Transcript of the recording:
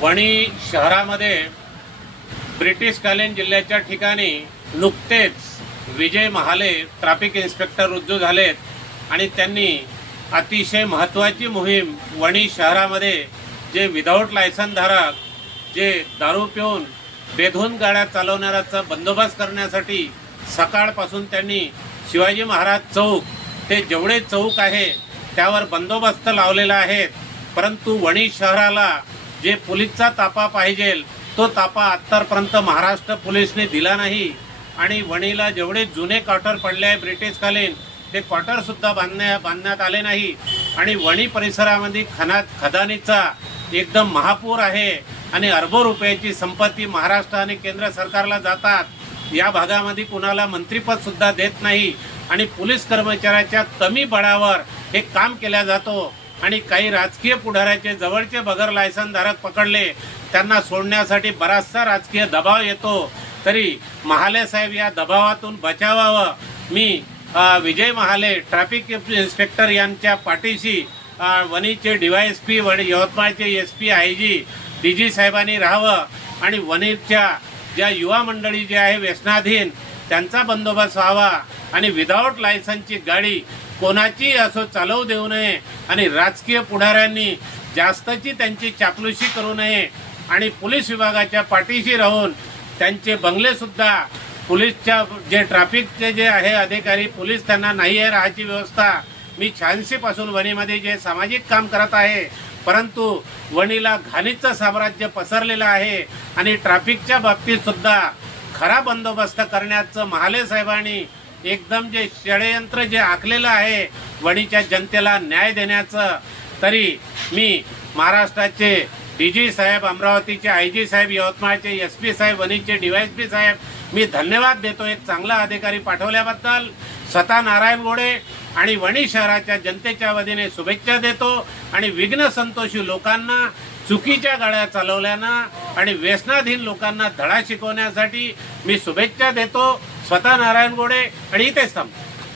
वणी शहरामध्ये ब्रिटिशकालीन जिल्ह्याच्या ठिकाणी नुकतेच विजय महाले ट्रॅफिक इन्स्पेक्टर रुजू झालेत आणि त्यांनी अतिशय महत्त्वाची मोहीम वणी शहरामध्ये जे विदाऊट लायसन धारक जे दारू पिऊन बेधून गाड्या चालवणाऱ्याचा बंदोबस्त करण्यासाठी सकाळपासून त्यांनी शिवाजी महाराज चौक ते जेवढे चौक आहे त्यावर बंदोबस्त लावलेला आहे। परंतु वणी शहराला जे पोलीसचा ताफा पाहिजे तो ताफा आत्तापर्यंत महाराष्ट्र पोलीसने दिला नाही आणि वणीला जेवढे जुने क्वार्टर पडले आहे ब्रिटिशकालीन ते क्वार्टर सुद्धा बांधण्यात आले नाही आणि वणी परिसरामध्ये खदानीचा एकदम महापूर आहे आणि अरबो रुपयाची संपत्ती महाराष्ट्र आणि केंद्र सरकारला जातात। या भागामध्ये कुणाला मंत्रिपद सुद्धा देत नाही आणि पोलीस कर्मचाऱ्याच्या कमी बळावर हे काम केल्या जातो आणि काही राजकीय पुढाऱ्याचे जवळचे बगर लायसन धारक पकडले त्यांना सोडण्यासाठी बराचसा राजकीय दबाव येतो। तरी महाले साहेब या दबावातून बचावावं मी विजय महाले ट्रॅफिक इन्स्पेक्टर यांच्या पाठीशी वणीचे DYSP यवतमाळचे SP IG DG साहेबांनी राहावं आणि वणीच्या ज्या युवा मंडळी जे आहे व्यसनाधीन त्यांचा बंदोबस्त व्हावा आणि विदाऊट लायसनची गाडी कोणाची असो चालवू देऊ नये आणि राजकीय पुढाऱ्यांनी जास्तची त्यांची चापलुसी करू नये आणि पोलीस विभागाच्या पाठीशी राहून त्यांचे बंगले सुद्धा पोलीसच्या जे ट्रॅफिकचे जे आहे अधिकारी पोलीस त्यांना नाही आहे राहायची व्यवस्था। मी 86 पासून वणीमध्ये जे सामाजिक काम करत आहे परंतु वणीला घाणीचं साम्राज्य पसरलेलं आहे आणि ट्रॅफिकच्या बाबतीत सुद्धा खरा बंदोबस्त करण्याचं महाले साहेबांनी एकदम जे षडयंत्र जे आखलेलं आहे वणीच्या जनतेला न्याय देण्याचं। तरी मी महाराष्ट्राचे DG साहेब, अमरावतीचे IG साहेब, यवतमाळचे SP साहेब, वणीचे DYSP साहेब मी धन्यवाद देतो एक चांगला अधिकारी पाठवल्याबद्दल। स्वतः नारायण गोडे आणि वणी शहराच्या जनतेच्या वतीने शुभेच्छा देतो आणि विघ्न संतोषी लोकांना चुकीच्या गाड्या चालवल्यानं आणि व्यसनाधीन लोकांना धडा शिकवण्यासाठी मी शुभेच्छा देतो। स्वतः नारायण गोडे आणि इथेच थांबतो।